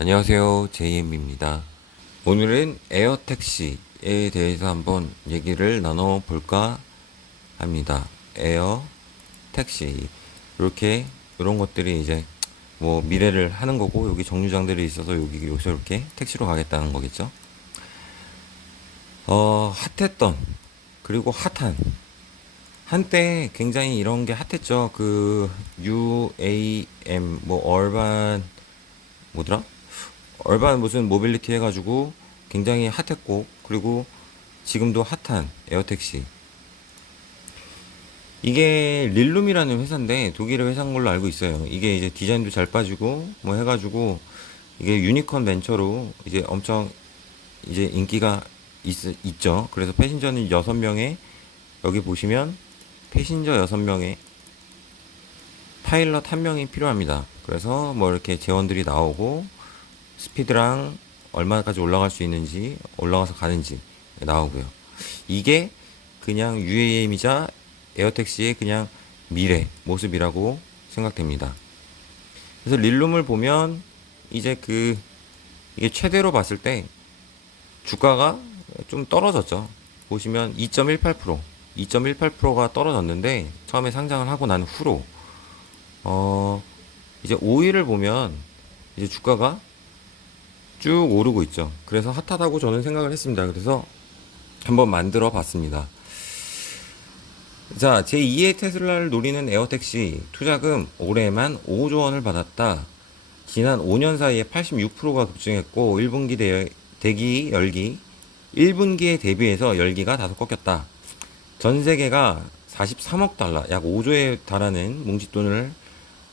안녕하세요. JM입니다. 오늘은 에어택시에 대해서 한번 얘기를 나눠볼까 합니다. 에어택시. 이렇게, 이런 것들이 이제 뭐 미래를 하는 거고, 여기 정류장들이 있어서 여기서 이렇게 택시로 가겠다는 거겠죠. 핫했던, 그리고 핫한, 한때 굉장히 이런 게 핫했죠. UAM, 뭐, 뭐더라? 얼반 무슨 모빌리티 해가지고 굉장히 핫했고, 그리고 지금도 핫한 에어택시. 이게 릴룸이라는 회사인데 독일의 회사인 걸로 알고 있어요. 이게 이제 디자인도 잘 빠지고 뭐 해가지고 이게 유니콘 벤처로 이제 엄청 이제 인기가 있죠. 그래서 패신저는 6명에, 여기 보시면 패신저 6명에 파일럿 1명이 필요합니다. 그래서 뭐 이렇게 재원들이 나오고 스피드랑 얼마까지 올라갈 수 있는지, 올라가서 가는지 나오고요. 이게 그냥 UAM이자 에어택시의 그냥 미래 모습이라고 생각됩니다. 그래서 릴룸을 보면 이제 이게 최대로 봤을 때 주가가 좀 떨어졌죠. 보시면 2.18%, 2.18%가 떨어졌는데 처음에 상장을 하고 난 후로 이제 5일을 보면 이제 주가가 쭉 오르고 있죠. 그래서 핫하다고 저는 생각을 했습니다. 그래서 한번 만들어 봤습니다. 자, 제2의 테슬라를 노리는 에어택시 투자금 올해만 5조 원을 받았다. 지난 5년 사이에 86%가 급증했고 1분기 대기 열기 1분기에 대비해서 열기가 다소 꺾였다. 전 세계가 43억 달러, 약 5조에 달하는 뭉칫돈을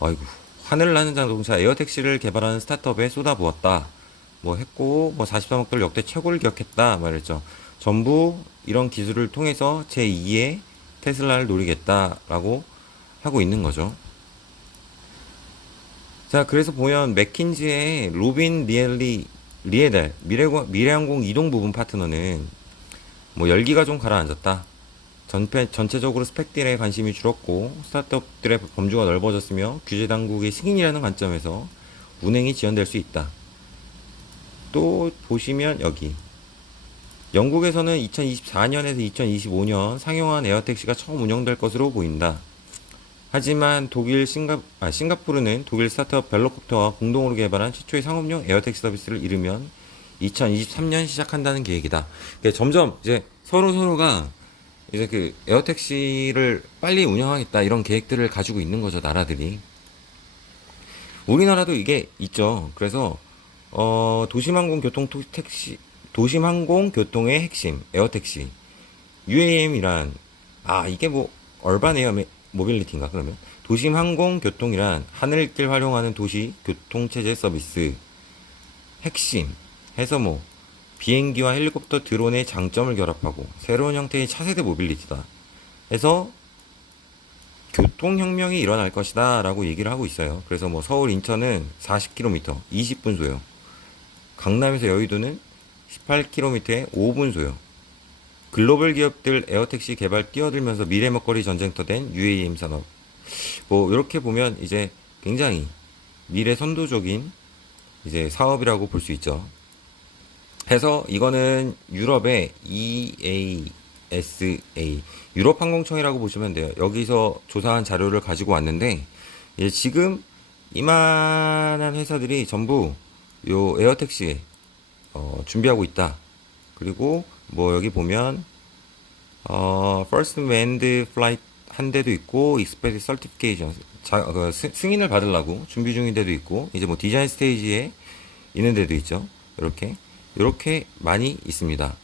아이고, 하늘 나는 자동차 에어택시를 개발하는 스타트업에 쏟아부었다. 뭐 했고, 뭐 43억 달러 역대 최고를 기록했다 말했죠. 전부 이런 기술을 통해서 제2의 테슬라를 노리겠다라고 하고 있는 거죠. 자, 그래서 보면 맥킨지의 로빈 리에델 미래항공 이동 부분 파트너는 뭐 열기가 좀 가라앉았다. 전체적으로 스펙들에 관심이 줄었고 스타트업들의 범주가 넓어졌으며 규제 당국의 승인이라는 관점에서 운행이 지연될 수 있다. 또 보시면 여기 영국에서는 2024년에서 2025년 상용한 에어택시가 처음 운영될 것으로 보인다. 하지만 싱가포르는 독일 스타트업 벨로콥터와 공동으로 개발한 최초의 상업용 에어택시 서비스를 이르면 2023년 시작한다는 계획이다. 그러니까 점점 이제 서로가 이제 에어택시를 빨리 운영하겠다 이런 계획들을 가지고 있는 거죠, 나라들이. 우리나라도 이게 있죠. 그래서 도심항공 교통의 핵심 에어택시 UAM이란, 이게 뭐 얼반 에어 모빌리티인가. 그러면 도심항공 교통이란 하늘길 활용하는 도시 교통체제 서비스 핵심 해서 뭐 비행기와 헬리콥터 드론의 장점을 결합하고 새로운 형태의 차세대 모빌리티다 해서 교통혁명이 일어날 것이다 라고 얘기를 하고 있어요. 그래서 뭐 서울 인천은 40km 20분 소요, 강남에서 여의도는 18km에 5분 소요. 글로벌 기업들 에어택시 개발 뛰어들면서 미래 먹거리 전쟁터 된 UAM 산업. 뭐 이렇게 보면 이제 굉장히 미래 선도적인 이제 사업이라고 볼 수 있죠. 해서 이거는 유럽의 EASA 유럽항공청이라고 보시면 돼요. 여기서 조사한 자료를 가지고 왔는데 지금 이만한 회사들이 전부 요 에어택시에 준비하고 있다. 그리고 뭐 여기 보면 First Manned Flight 한 데도 있고 Expert Certification 승인을 받으려고 준비 중인 데도 있고 이제 뭐 디자인 스테이지에 있는 데도 있죠. 이렇게 많이 있습니다.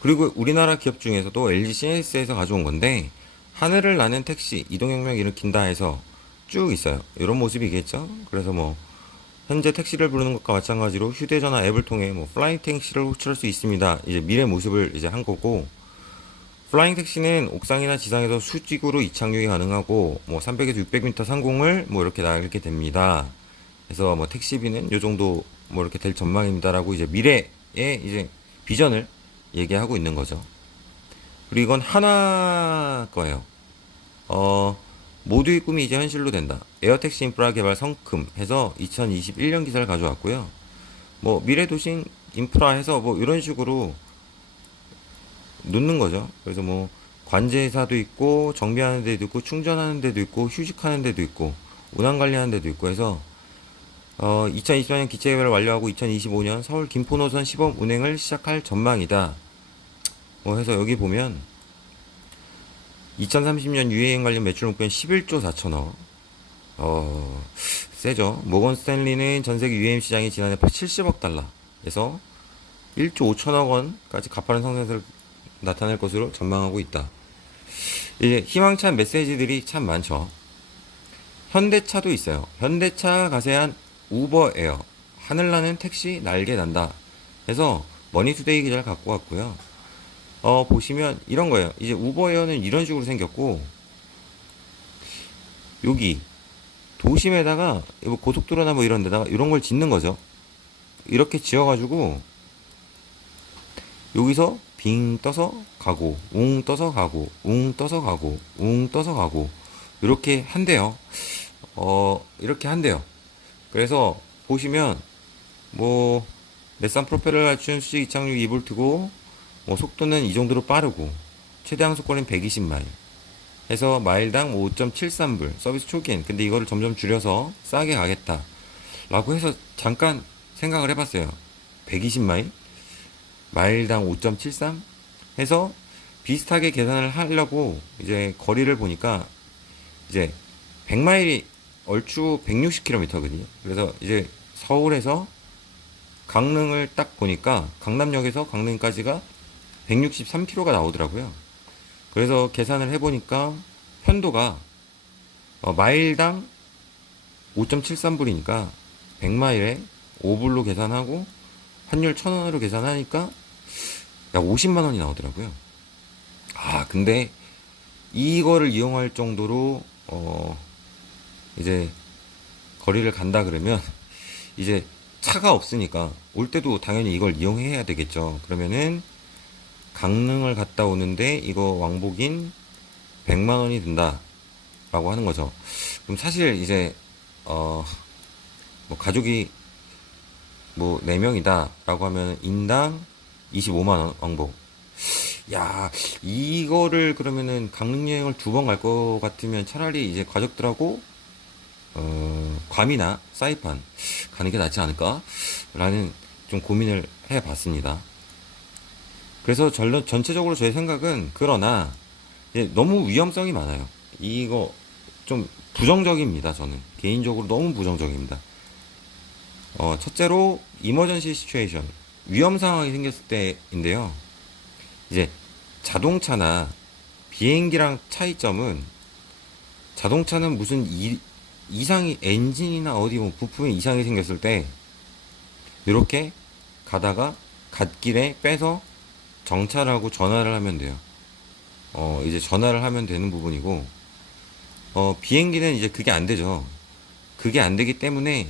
그리고 우리나라 기업 중에서도 LG CNS에서 가져온 건데 하늘을 나는 택시 이동혁명 일으킨다 해서 쭉 있어요. 이런 모습이겠죠. 그래서 뭐 현재 택시를 부르는 것과 마찬가지로 휴대전화 앱을 통해 뭐 플라잉 택시를 호출할 수 있습니다. 이제 미래 모습을 이제 한 거고, 플라잉 택시는 옥상이나 지상에서 수직으로 이착륙이 가능하고 뭐 300에서 600m 상공을 뭐 이렇게 날게 됩니다. 그래서 뭐 택시비는 요 정도 뭐 이렇게 될 전망입니다라고 이제 미래의 이제 비전을 얘기하고 있는 거죠. 그리고 이건 한화 거예요. 모두의 꿈이 이제 현실로 된다. 에어택시 인프라 개발 성큼 해서 2021년 기사를 가져왔고요. 뭐 미래도시 인프라 해서 뭐 이런 식으로 놓는 거죠. 그래서 뭐 관제사도 있고 정비하는 데도 있고 충전하는 데도 있고 휴식하는 데도 있고 운항 관리하는 데도 있고 해서 2024년 기체 개발을 완료하고 2025년 서울 김포 노선 시범 운행을 시작할 전망이다. 뭐 해서 여기 보면 2030년 유해행 관련 매출 목표는 11조 4천억. 세죠. 모건 스탠리는 전 세계 UAM 시장이 지난해 70억 달러에서 1조 5천억 원까지 가파른 성장세를 나타낼 것으로 전망하고 있다. 이제 희망찬 메시지들이 참 많죠. 현대차도 있어요. 현대차 가세한 우버 에어, 하늘나는 택시 날개 난다 해서 머니투데이 기사를 갖고 왔고요. 보시면 이런 거예요. 이제 우버 에어는 이런 식으로 생겼고, 여기 도심에다가 뭐 고속도로나 뭐 이런 데다가 이런 걸 짓는 거죠. 이렇게 지어가지고 여기서 빙 떠서 가고 웅 떠서 가고 웅 떠서 가고 웅 떠서 가고 이렇게 한대요. 이렇게 한대요. 그래서 보시면 뭐 넷산 프로펠러를 갖춘 수직 이착륙 2볼트고 뭐 속도는 이 정도로 빠르고 최대 항속거리는 120마일 해서 마일당 5.73불 서비스 초기엔. 근데 이거를 점점 줄여서 싸게 가겠다 라고 해서 잠깐 생각을 해봤어요. 120마일 마일당 5.73 해서 비슷하게 계산을 하려고 이제 거리를 보니까 이제 100마일이 얼추 160km거든요. 그래서 이제 서울에서 강릉을 딱 보니까 강남역에서 강릉까지가 163km가 나오더라고요. 그래서 계산을 해보니까 편도가 마일당 5.73불이니까 100마일에 5불로 계산하고 환율 1,000원으로 계산하니까 약 50만 원이 나오더라고요. 근데 이거를 이용할 정도로 이제 거리를 간다 그러면 이제 차가 없으니까 올 때도 당연히 이걸 이용해야 되겠죠. 그러면은 강릉을 갔다 오는데 이거 왕복인 100만 원이 든다라고 하는 거죠. 그럼 사실 이제 뭐 가족이 뭐 4명이다라고 하면 인당 25만 원 왕복. 야, 이거를 그러면은 강릉 여행을 2번 갈 것 같으면 차라리 이제 가족들하고 괌이나 사이판 가는 게 낫지 않을까? 라는 좀 고민을 해 봤습니다. 그래서 전체적으로 저의 생각은, 그러나 너무 위험성이 많아요. 이거 좀 부정적입니다. 저는 개인적으로 너무 부정적입니다. 첫째로 이머전시 시츄에이션, 위험 상황이 생겼을 때인데요. 이제 자동차나 비행기랑 차이점은, 자동차는 무슨 이상이, 엔진이나 어디 뭐 부품에 이상이 생겼을 때 이렇게 가다가 갓길에 빼서 정차하고 전화를 하면 돼요. 이제 전화를 하면 되는 부분이고, 비행기는 이제 그게 안 되죠. 그게 안 되기 때문에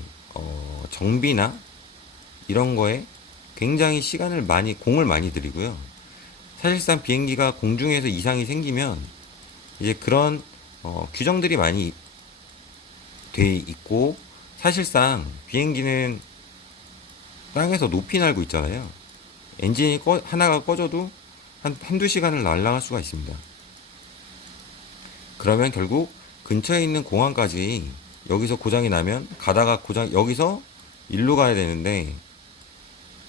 정비나 이런 거에 굉장히 공을 많이 들이고요. 사실상 비행기가 공중에서 이상이 생기면 이제 그런 규정들이 많이 돼 있고, 사실상 비행기는 땅에서 높이 날고 있잖아요. 엔진이 하나가 꺼져도 한두 시간을 날아갈 수가 있습니다. 그러면 결국 근처에 있는 공항까지 여기서 고장이 나면 가다가 여기서 일로 가야 되는데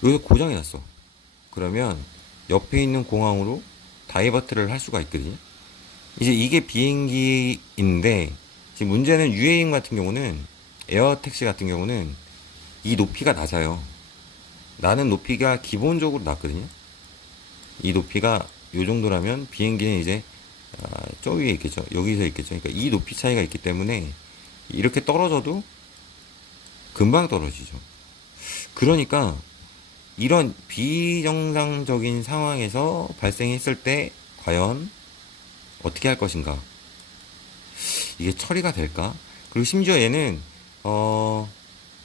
여기서 고장이 났어. 그러면 옆에 있는 공항으로 다이버트를 할 수가 있거든요. 이제 이게 비행기인데, 지금 문제는 UAM 같은 경우는, 에어택시 같은 경우는 이 높이가 낮아요. 나는 높이가 기본적으로 낮거든요. 이 높이가 요 정도라면 비행기는 이제 저 위에 있겠죠. 여기서 있겠죠. 그러니까 이 높이 차이가 있기 때문에 이렇게 떨어져도 금방 떨어지죠. 그러니까 이런 비정상적인 상황에서 발생했을 때 과연 어떻게 할 것인가? 이게 처리가 될까? 그리고 심지어 얘는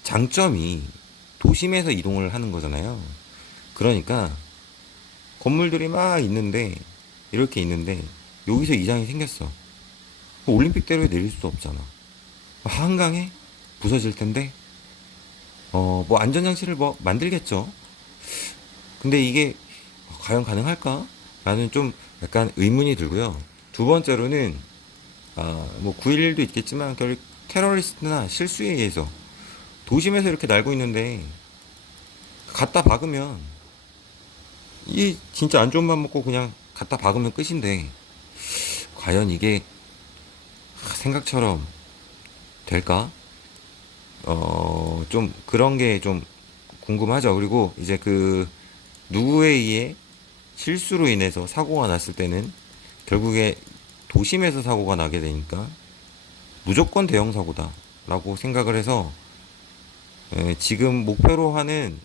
장점이 도심에서 이동을 하는 거잖아요. 그러니까 건물들이 막 있는데, 이렇게 있는데 여기서 이상이 생겼어. 올림픽대로에 내릴 수도 없잖아. 한강에 부서질 텐데, 뭐 안전장치를 뭐 만들겠죠. 근데 이게 과연 가능할까? 라는 좀 약간 의문이 들고요. 두 번째로는, 뭐 9.11도 있겠지만, 결국 테러리스트나 실수에 의해서 도심에서 이렇게 날고 있는데, 갖다 박으면, 이 진짜 안 좋은 맘 먹고 그냥 갖다 박으면 끝인데, 과연 이게 생각처럼 될까? 좀 그런 게 좀 궁금하죠. 그리고 이제 그 누구에 의해 실수로 인해서 사고가 났을 때는 결국에 도심에서 사고가 나게 되니까 무조건 대형 사고다라고 생각을 해서 지금 목표로 하는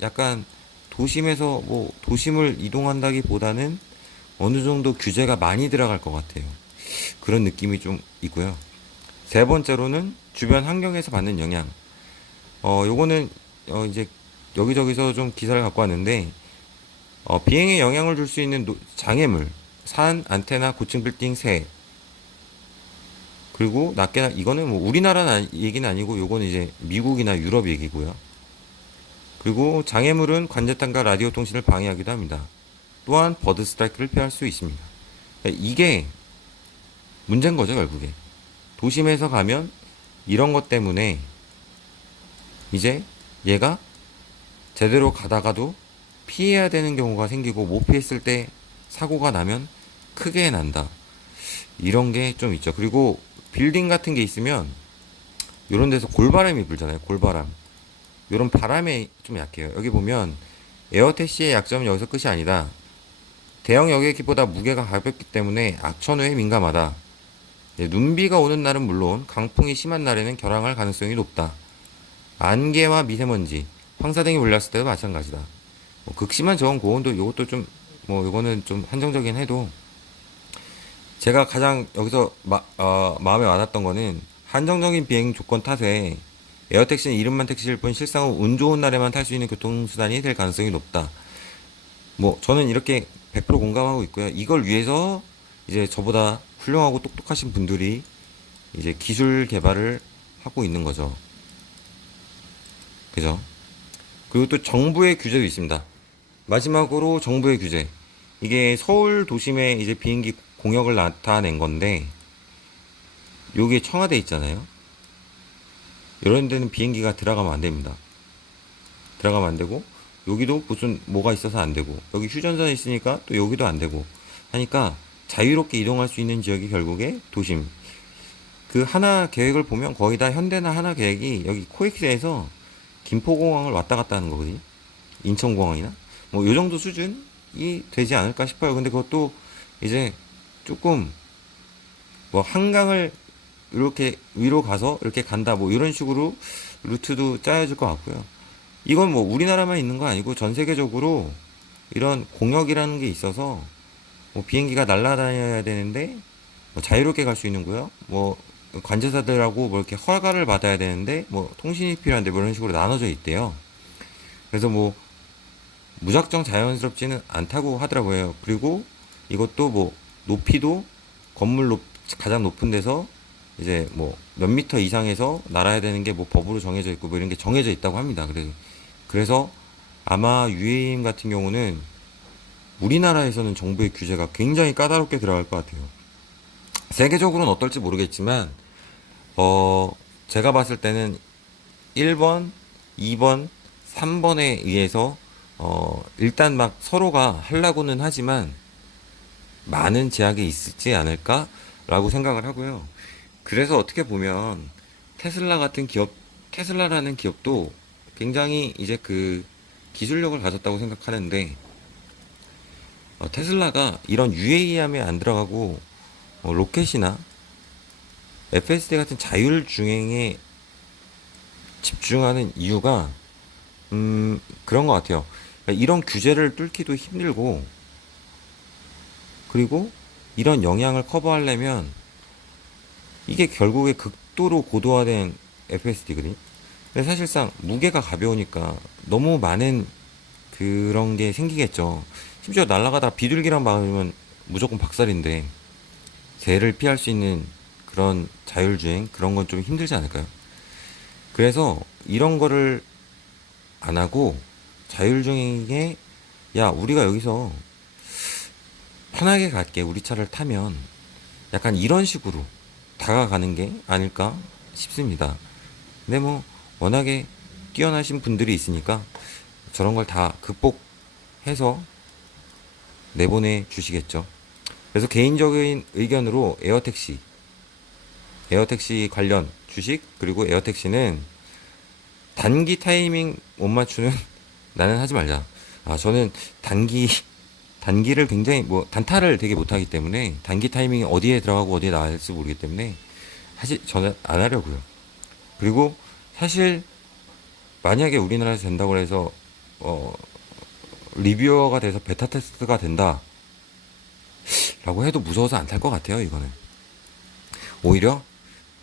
약간 도심에서 뭐 도심을 이동한다기보다는 어느 정도 규제가 많이 들어갈 것 같아요. 그런 느낌이 좀 있고요. 세 번째로는 주변 환경에서 받는 영향. 요거는 이제 여기저기서 좀 기사를 갖고 왔는데 비행에 영향을 줄 수 있는 장애물, 산, 안테나, 고층 빌딩, 새. 그리고 낮게나 이거는 뭐 우리나라 얘기는 아니고 요거는 이제 미국이나 유럽 얘기고요. 그리고 장애물은 관제탄과 라디오 통신을 방해하기도 합니다. 또한 버드 스트라이크를 피할 수 있습니다. 이게 문제인 거죠, 결국에. 도심에서 가면 이런 것 때문에 이제 얘가 제대로 가다가도 피해야 되는 경우가 생기고 못 피했을 때 사고가 나면 크게 난다. 이런 게 좀 있죠. 그리고 빌딩 같은 게 있으면 이런 데서 골바람이 불잖아요. 골바람. 이런 바람에 좀 약해요. 여기 보면 에어택시의 약점은 여기서 끝이 아니다. 대형 여객기보다 무게가 가볍기 때문에 악천후에 민감하다. 눈비가 오는 날은 물론 강풍이 심한 날에는 결항할 가능성이 높다. 안개와 미세먼지, 황사등이 몰렸을 때도 마찬가지다. 뭐 극심한 저온 고온도 이것도 좀 뭐 이거는 좀 한정적인 해도 제가 가장 여기서 마음에 와닿았던 거는 한정적인 비행 조건 탓에 에어택시는 이름만 택시일 뿐 실상은 운 좋은 날에만 탈 수 있는 교통수단이 될 가능성이 높다. 뭐 저는 이렇게 100% 공감하고 있고요. 이걸 위해서 이제 저보다 훌륭하고 똑똑하신 분들이 이제 기술 개발을 하고 있는 거죠. 그죠? 그리고 또 정부의 규제도 있습니다. 마지막으로 정부의 규제. 이게 서울 도심에 이제 비행기 공역을 나타낸 건데, 여기에 청와대 있잖아요. 이런 데는 비행기가 들어가면 안 됩니다. 들어가면 안 되고, 여기도 무슨 뭐가 있어서 안 되고, 여기 휴전선이 있으니까 또 여기도 안 되고, 하니까 자유롭게 이동할 수 있는 지역이 결국에 도심. 그 하나 계획을 보면 거의 다 현대나 하나 계획이 여기 코엑스에서 김포공항을 왔다 갔다 하는 거거든요. 인천공항이나. 뭐, 요 정도 수준이 되지 않을까 싶어요. 근데 그것도 이제 조금, 뭐, 한강을 이렇게 위로 가서 이렇게 간다. 뭐, 이런 식으로 루트도 짜여질 것 같고요. 이건 뭐, 우리나라만 있는 거 아니고 전 세계적으로 이런 공역이라는 게 있어서 뭐, 비행기가 날아다녀야 되는데, 뭐 자유롭게 갈 수 있는 거요. 뭐, 관제사들하고 뭐 이렇게 허가를 받아야 되는데, 뭐, 통신이 필요한데, 뭐 이런 식으로 나눠져 있대요. 그래서 뭐, 무작정 자연스럽지는 않다고 하더라고요. 그리고 이것도 뭐 높이도 가장 높은 데서 이제 뭐 몇 미터 이상에서 날아야 되는 게 뭐 법으로 정해져 있고 뭐 이런 게 정해져 있다고 합니다. 그래서 아마 UAM 같은 경우는 우리나라에서는 정부의 규제가 굉장히 까다롭게 들어갈 것 같아요. 세계적으로는 어떨지 모르겠지만 제가 봤을 때는 1번, 2번, 3번에 의해서 일단 막 서로가 하려고는 하지만 많은 제약이 있지 않을까라고 생각을 하고요. 그래서 어떻게 보면 테슬라라는 기업도 굉장히 이제 그 기술력을 가졌다고 생각하는데 테슬라가 이런 UAM에 안 들어가고 로켓이나 FSD 같은 자율 주행에 집중하는 이유가 그런 것 같아요. 이런 규제를 뚫기도 힘들고, 그리고 이런 영향을 커버하려면 이게 결국에 극도로 고도화된 FSD거든요. 근데 사실상 무게가 가벼우니까 너무 많은 그런 게 생기겠죠. 심지어 날아가다가 비둘기랑 맞으면 무조건 박살인데, 새를 피할 수 있는 그런 자율주행 그런 건 좀 힘들지 않을까요? 그래서 이런 거를 안 하고 자율주행에 야 우리가 여기서 편하게 갈게 우리 차를 타면 약간 이런 식으로 다가가는 게 아닐까 싶습니다. 근데 뭐 워낙에 뛰어나신 분들이 있으니까 저런 걸 다 극복해서 내보내 주시겠죠. 그래서 개인적인 의견으로 에어택시 관련 주식 그리고 에어택시는 단기 타이밍 못 맞추는 나는 하지 말자. 아 저는 단기를 굉장히 뭐 단타를 되게 못하기 때문에 단기 타이밍이 어디에 들어가고 어디에 나갈지 와 모르기 때문에 저는 안 하려고요. 그리고 사실 만약에 우리나라에서 된다고 해서 어, 리뷰어가 돼서 베타 테스트가 된다라고 해도 무서워서 안 탈 것 같아요. 이거는 오히려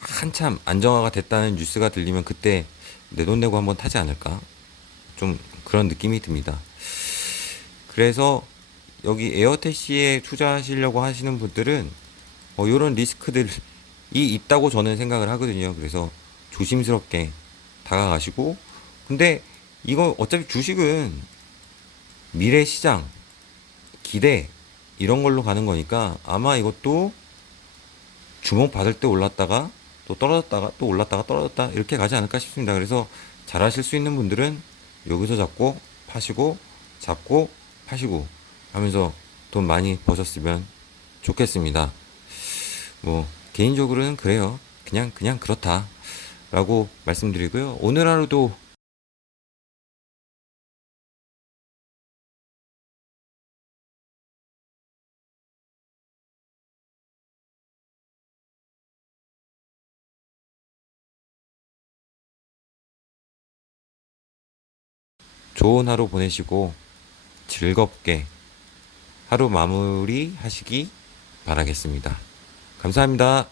한참 안정화가 됐다는 뉴스가 들리면 그때 내 돈 내고 한번 타지 않을까 좀 그런 느낌이 듭니다. 그래서 여기 에어테시에 투자하시려고 하시는 분들은 이런 리스크들이 있다고 저는 생각을 하거든요. 그래서 조심스럽게 다가가시고 근데 이거 어차피 주식은 미래 시장 기대 이런 걸로 가는 거니까 아마 이것도 주목받을 때 올랐다가 또 떨어졌다가 또 올랐다가 떨어졌다 이렇게 가지 않을까 싶습니다. 그래서 잘 하실 수 있는 분들은 여기서 잡고 파시고 잡고 파시고 하면서 돈 많이 버셨으면 좋겠습니다. 뭐 개인적으로는 그래요. 그냥 그렇다라고 말씀드리고요. 오늘 하루도 좋은 하루 보내시고 즐겁게 하루 마무리 하시기 바라겠습니다. 감사합니다.